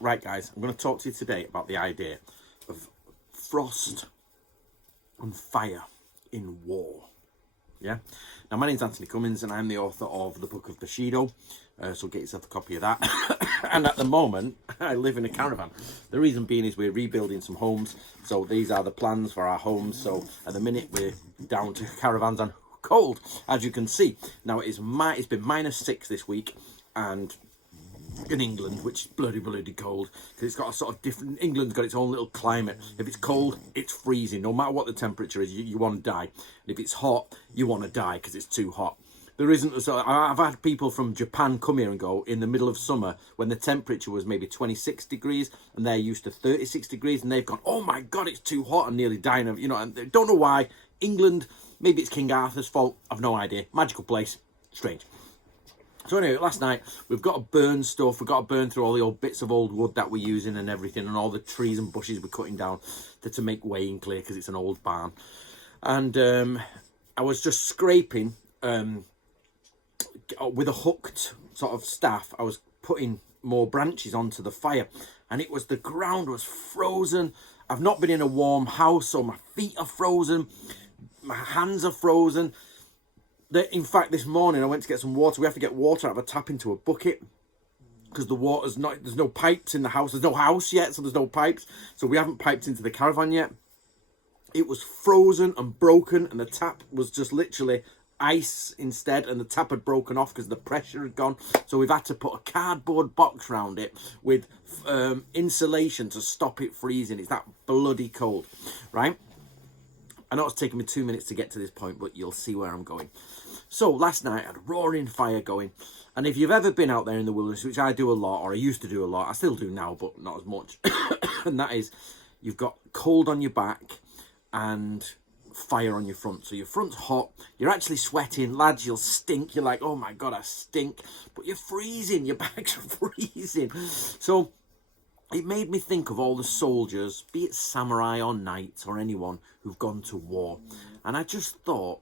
Right, guys, I'm going to talk to you today about the idea of frost and fire in war. Yeah. Now, my name's Anthony Cummins, and I'm the author of the Book of Bushido. So get yourself a copy of that. And at the moment, I live in a caravan. The reason being is we're rebuilding some homes. So these are the plans for our homes. So at the minute, we're down to caravans and cold, as you can see. Now, it's been -6 this week, and in England, which is bloody cold, because it's got a sort of different, England's got its own little climate. If it's cold, it's freezing. No matter what the temperature is, you want to die. And if it's hot, you want to die because it's too hot. There isn't, so I've had people from Japan come here and go in the middle of summer when the temperature was maybe 26 degrees and they're used to 36 degrees, and they've gone, oh my God, it's too hot, and nearly dying of, and they don't know why. England, maybe it's King Arthur's fault, I've no idea. Magical place, strange. So anyway, last night, we've got to burn stuff. We've got to burn through all the old bits of old wood that we're using and everything, and all the trees and bushes we're cutting down to make way and clear, because it's an old barn. And I was just scraping with a hooked sort of staff. I was putting more branches onto the fire, and the ground was frozen. I've not been in a warm house, so my feet are frozen. My hands are frozen. In fact, this morning I went to get some water. We have to get water out of a tap into a bucket because the water's not, there's no pipes in the house. There's no house yet, so there's no pipes. So we haven't piped into the caravan yet. It was frozen and broken, and the tap was just literally ice instead, and the tap had broken off because the pressure had gone. So we've had to put a cardboard box around it with insulation to stop it freezing. It's that bloody cold, right? I know it's taken me 2 minutes to get to this point, but you'll see where I'm going. So last night I had a roaring fire going, and if you've ever been out there in the wilderness, which I do a lot, or I used to do a lot, I still do now, but not as much, and that is, you've got cold on your back and fire on your front. So your front's hot, you're actually sweating, lads, you'll stink, you're like, oh my God, I stink, but you're freezing, your back's freezing. So it made me think of all the soldiers, be it samurai or knights or anyone who've gone to war. And I just thought,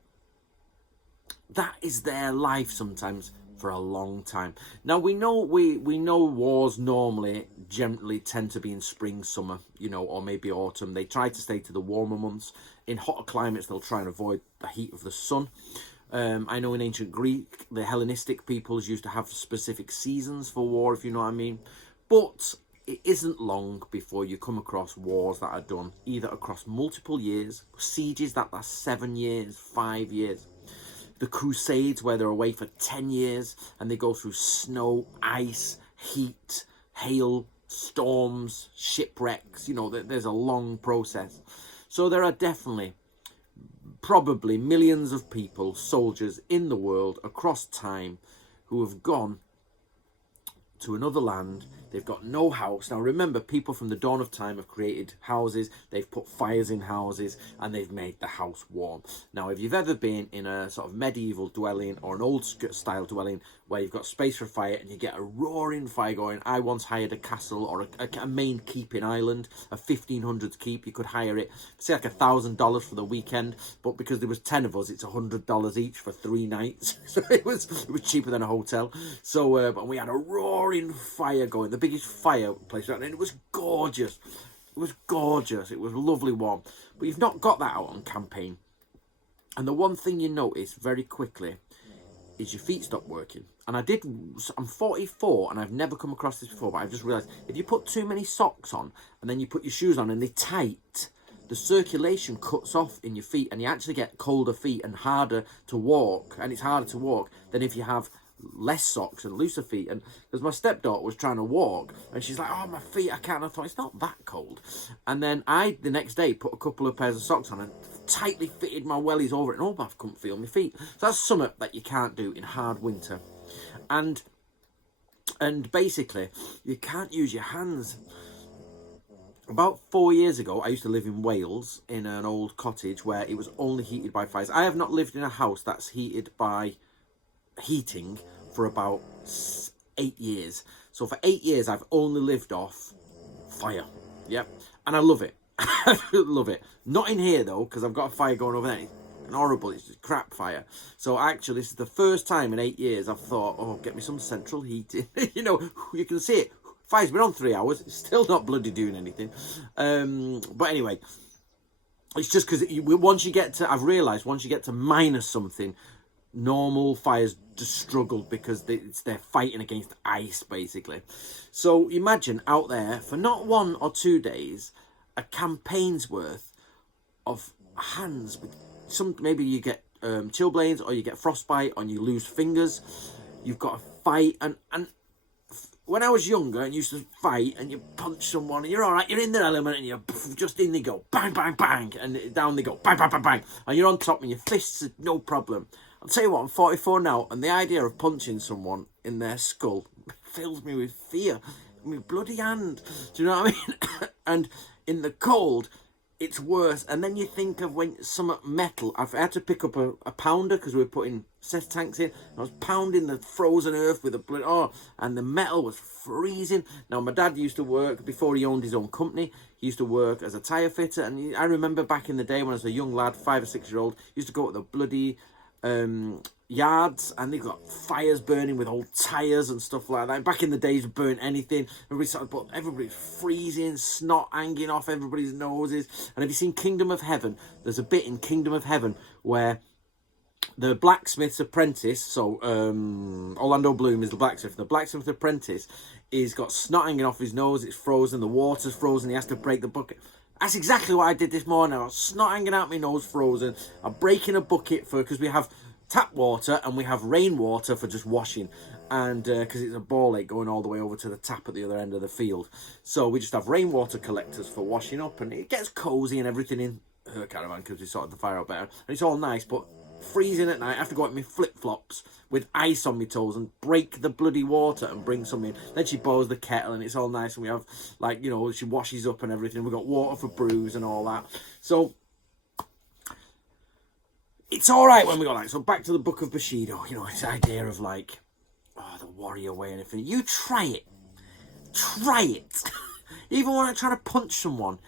that is their life sometimes for a long time. Now, we know wars normally generally tend to be in spring, summer, or maybe autumn. They try to stay to the warmer months. In hotter climates, they'll try and avoid the heat of the sun. I know in ancient Greek, the Hellenistic peoples used to have specific seasons for war, if you know what I mean. But it isn't long before you come across wars that are done either across multiple years, sieges that last 7 years, 5 years. The Crusades, where they're away for 10 years and they go through snow, ice, heat, hail, storms, shipwrecks. There's a long process. So there are definitely, probably millions of people, soldiers in the world across time, who have gone to another land. They've got no house. Now remember, people from the dawn of time have created houses, they've put fires in houses, and they've made the house warm. Now, if you've ever been in a sort of medieval dwelling or an old style dwelling where you've got space for fire and you get a roaring fire going, I once hired a castle or a main keep in Ireland, a 1500s keep. You could hire it, say like $1,000 for the weekend, but because there was 10 of us, it's $100 each for 3 nights. So it was cheaper than a hotel. So but we had a roaring fire going, the biggest fireplace around, and it was gorgeous. It was gorgeous. It was lovely warm. But you've not got that out on campaign. And the one thing you notice very quickly is your feet stop working. And I'm 44 and I've never come across this before, but I've just realised if you put too many socks on and then you put your shoes on and they're tight, the circulation cuts off in your feet and you actually get colder feet and harder to walk. And it's harder to walk than if you have less socks and looser feet. And because my stepdaughter was trying to walk and she's like, oh, my feet, I can't. I thought, it's not that cold. And then I, the next day, put a couple of pairs of socks on and tightly fitted my wellies over it, and I couldn't feel my feet. So that's something that you can't do in hard winter. And basically, you can't use your hands. About 4 years ago, I used to live in Wales in an old cottage where it was only heated by fires. I have not lived in a house that's heated by heating for about 8 years. So for 8 years, I've only lived off fire. Yep. And I love it. I love it. Not in here, though, because I've got a fire going over there. It's horrible. It's just crap fire. So actually, this is the first time in 8 years I've thought, oh, get me some central heating. You can see it. Fire's been on 3 hours. It's still not bloody doing anything. But anyway, it's just because once you get to, I've realised, once you get to minus something, normal fires just struggle because they're fighting against ice, basically. So imagine out there for not 1 or 2 days, a campaign's worth of hands with some, maybe you get chilblains or you get frostbite and you lose fingers. You've got to fight, and when I was younger and used to fight and you punch someone and you're all right, you're in their element and you're just in, they go bang, bang, bang, and down they go bang, bang, bang, bang, and you're on top and your fists are no problem. I'll tell you what, I'm 44 now, and the idea of punching someone in their skull fills me with fear. My bloody hand. Do you know what I mean? And in the cold, it's worse. And then you think of when some metal, I've had to pick up a pounder because we were putting cess tanks in. I was pounding the frozen earth with a blood, and the metal was freezing. Now, my dad used to work, before he owned his own company, he used to work as a tyre fitter. And I remember back in the day when I was a young lad, 5 or 6 year old, used to go to the bloody yards, and they've got fires burning with old tyres and stuff like that. Back in the days, burnt anything. Everybody's freezing, snot hanging off everybody's noses. And have you seen Kingdom of Heaven? There's a bit in Kingdom of Heaven where the blacksmith's apprentice, so Orlando Bloom is the blacksmith. The blacksmith apprentice is got snot hanging off his nose. It's frozen. The water's frozen. He has to break the bucket. That's exactly what I did this morning. I was snot hanging out my nose, frozen. I'm breaking a bucket because we have tap water and we have rainwater for just washing, and because it's a ball lake going all the way over to the tap at the other end of the field, so we just have rainwater collectors for washing up, and it gets cozy and everything in her caravan because we sorted the fire out better, and it's all nice. But freezing at night, I have to go out in my flip-flops with ice on my toes and break the bloody water and bring some in. Then she boils the kettle and it's all nice, and we have, like, you know, she washes up and everything. We've got water for brews and all that. So it's all right when we go like, so back to the Book of Bushido, you know, this idea of like, the warrior way and everything. You try it. Try it. Even when I try to punch someone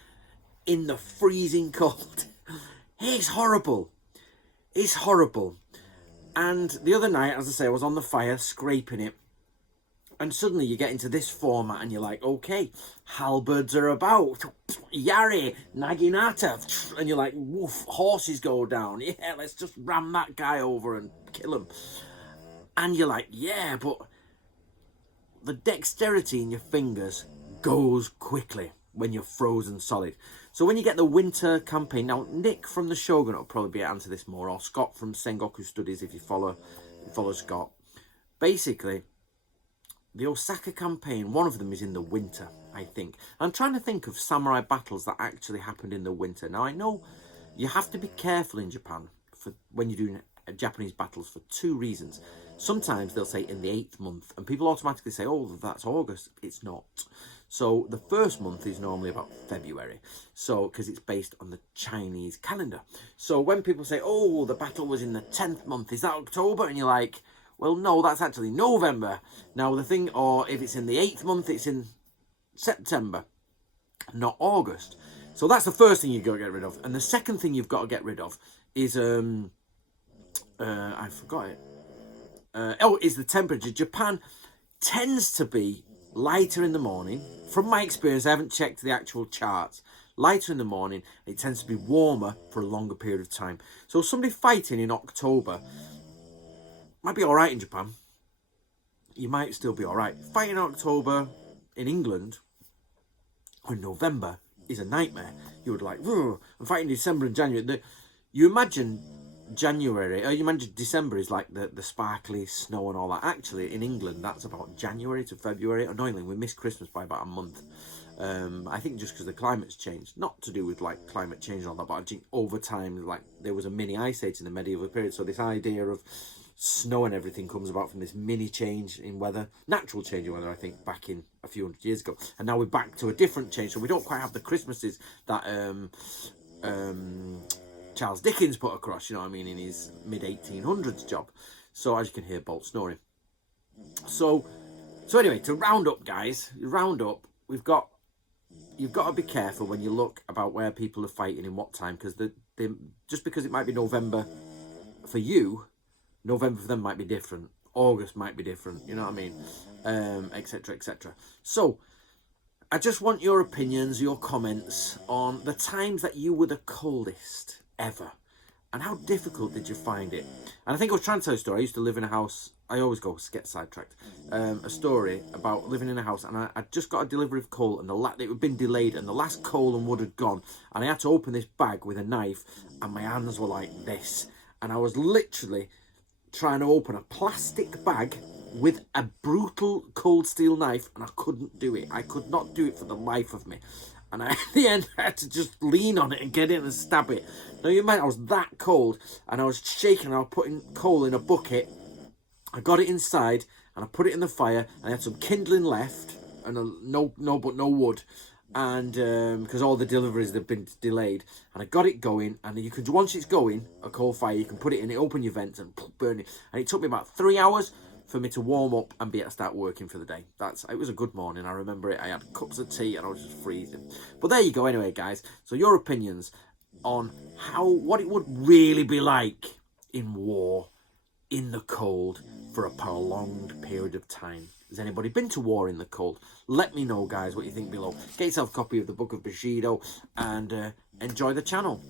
in the freezing cold. It's horrible. It's horrible. And the other night, as I say, I was on the fire scraping it, and suddenly you get into this format and you're like, okay, halberds are about, Yari, Naginata, and you're like, woof, horses go down, yeah, let's just ram that guy over and kill him. And you're like, yeah, but the dexterity in your fingers goes quickly when you're frozen solid. So when you get the winter campaign, now Nick from the Shogun will probably be able to answer this more, or Scott from Sengoku Studies if you follow Scott. Basically, the Osaka campaign, one of them is in the winter, I think. I'm trying to think of samurai battles that actually happened in the winter. Now, I know you have to be careful in Japan for when you're doing Japanese battles for 2 reasons. Sometimes they'll say in the 8th month, and people automatically say, oh, that's August. It's not. So the first month is normally about February, so because it's based on the Chinese calendar. So when people say, oh, the battle was in the 10th month, is that October? And you're like, well, no, that's actually November. Now the thing, or if it's in the 8th month, it's in September, not August. So that's the first thing you've got to get rid of. And the second thing you've got to get rid of is, I forgot it. Is the temperature. Japan tends to be lighter in the morning. From my experience, I haven't checked the actual charts. Lighter in the morning, it tends to be warmer for a longer period of time. So somebody fighting in October might be all right in Japan. You might still be all right. Fighting in October in England or in November is a nightmare. You would like, I'm fighting December and January. You imagine January, you imagine December is like the sparkly snow and all that. Actually, in England, that's about January to February. Annoyingly, we miss Christmas by about a month. I think just because the climate's changed, not to do with like climate change and all that, but I think over time, like there was a mini ice age in the medieval period. So this idea of snow and everything comes about from this mini change in weather, natural change in weather, I think, back in a few hundred years ago. And now we're back to a different change. So we don't quite have the Christmases that Charles Dickens put across, you know what I mean, in his mid-1800s job. So as you can hear, Bolt snoring. So anyway, to round up, guys, you've got to be careful when you look about where people are fighting in what time, because just because it might be November for you, November for them might be different. August might be different, you know what I mean, etc, etc. So I just want your opinions, your comments on the times that you were the coldest ever, and how difficult did you find it. And I think I was trying to tell you a story. I used to live in a house, I always get sidetracked, a story about living in a house, and I just got a delivery of coal, and it had been delayed, and the last coal and wood had gone, and I had to open this bag with a knife, and my hands were like this, and I was literally trying to open a plastic bag with a brutal cold steel knife, and I couldn't do it. I could not do it for the life of me. And at the end, I had to just lean on it and get in and stab it. Now, you imagine, I was that cold, and I was shaking, I was putting coal in a bucket. I got it inside, and I put it in the fire, and I had some kindling left, and no wood, and because all the deliveries have been delayed, and I got it going, and you can, once it's going, a coal fire, you can put it in it, open your vents, and burn it. And it took me about 3 hours for me to warm up and be able to start working for the day. It was a good morning. I remember it. I had cups of tea and I was just freezing. But there you go anyway, guys. So your opinions on what it would really be like in war, in the cold, for a prolonged period of time. Has anybody been to war in the cold? Let me know, guys, what you think below. Get yourself a copy of the Book of Bushido and enjoy the channel.